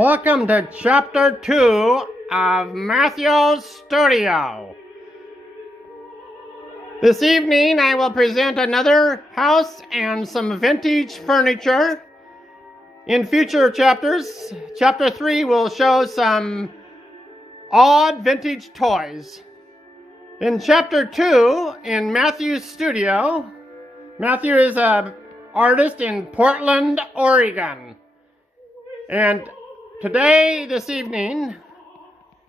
Welcome to Chapter 2 of Matthew's Studio. This evening I will present another house and some vintage furniture. In future chapters, Chapter 3 will show some odd vintage toys. In Chapter 2, in Matthew's Studio, Matthew is an artist in Portland, Oregon. And this evening,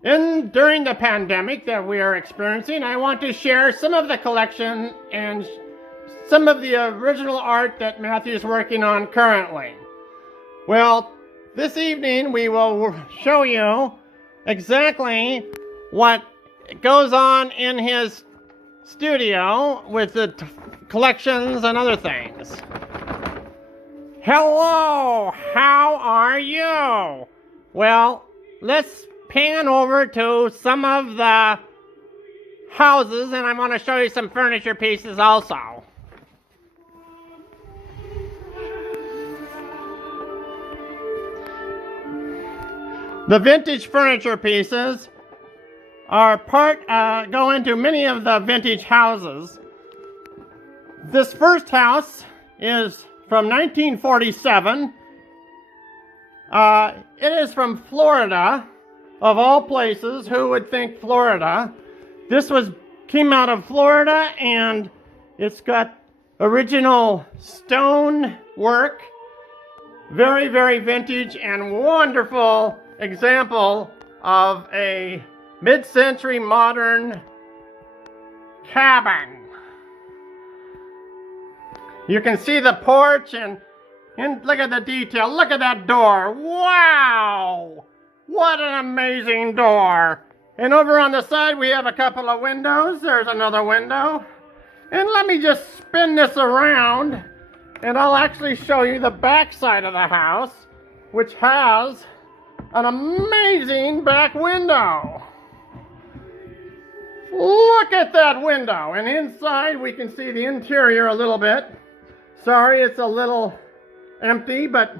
during the pandemic that we are experiencing, I want to share some of the collection and some of the original art that Matthew is working on currently. Well, this evening we will show you exactly what goes on in his studio with the collections and other things. Hello, how are you? Well, let's pan over to some of the houses, and I want to show you some furniture pieces also. The vintage furniture pieces are go into many of the vintage houses. This first house is from 1947. It is from Florida, of all places. Who would think Florida? This came out of Florida, and it's got original stone work. Very, very vintage and wonderful example of a mid-century modern cabin. You can see the porch and look at the detail. Look at that door. Wow! What an amazing door. And over on the side we have a couple of windows. There's another window. And let me just spin this around and I'll actually show you the back side of the house, which has an amazing back window. Look at that window. And inside we can see the interior a little bit. Sorry, it's a little empty, but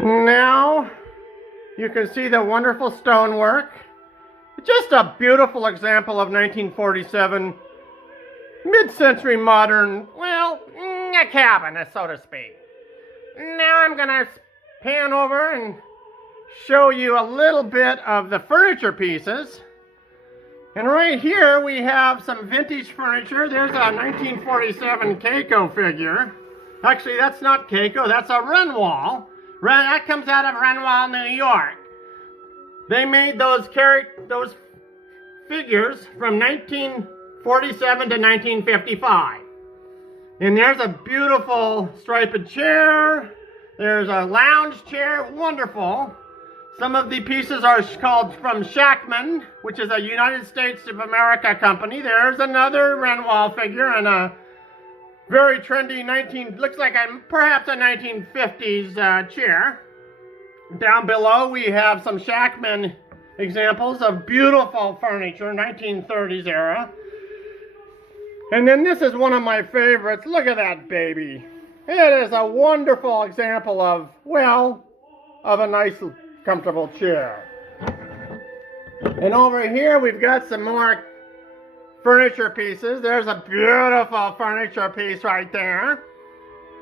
now you can see the wonderful stonework. Just a beautiful example of 1947 mid-century modern, a cabin, so to speak. Now I'm going to pan over and show you a little bit of the furniture pieces. And right here we have some vintage furniture. There's a 1947 Keiko figure. Actually, that's not Keiko, that's a Renoir. That comes out of Renoir, New York. They made those figures from 1947 to 1955. And there's a beautiful striped chair. There's a lounge chair, wonderful. Some of the pieces are called from Shackman, which is a United States of America company. There's another Renoir figure and a very trendy looks like perhaps a 1950s chair. Down below we have some Shackman examples of beautiful furniture, 1930s era. And then this is one of my favorites. Look at that baby. It is a wonderful example of a nice comfortable chair. And over here we've got some more furniture pieces. There's a beautiful furniture piece right there.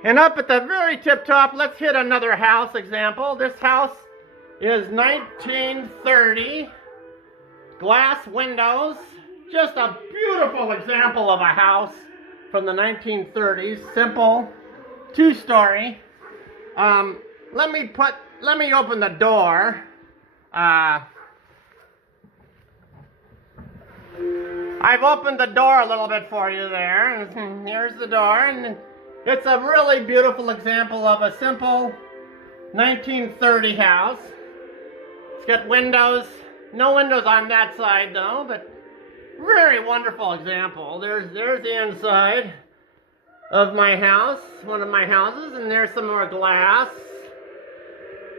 And up at the very tip top, let's hit another house example. This house is 1930. Glass windows. Just a beautiful example of a house from the 1930s. Simple, two-story. Let me open the door. I've opened the door a little bit for you there. And here's the door. And it's a really beautiful example of a simple 1930 house. It's got windows. No windows on that side though, but very wonderful example. There's the inside of my house, one of my houses, and there's some more glass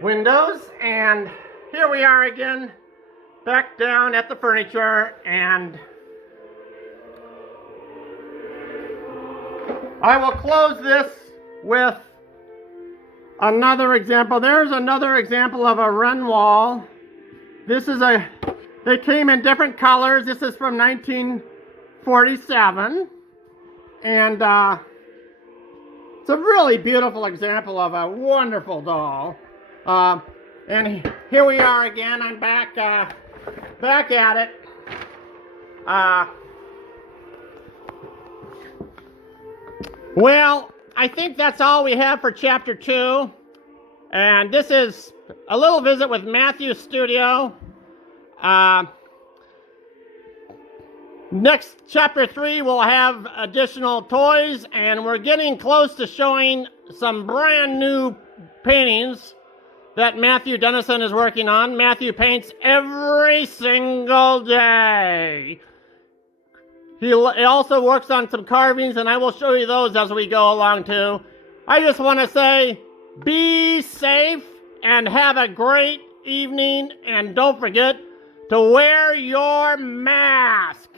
windows. And here we are again, back down at the furniture, and I will close this with another example. There's another example of a Wren wall. This is they came in different colors. This is from 1947. And it's a really beautiful example of a wonderful doll. And here we are again. I'm back at it. Well, I think that's all we have for Chapter 2. And this is a little visit with Matthew's studio. Next, Chapter 3, we'll have additional toys. And we're getting close to showing some brand new paintings that Matthew Dennison is working on. Matthew paints every single day. He also works on some carvings, and I will show you those as we go along too. I just want to say, be safe and have a great evening, and don't forget to wear your mask.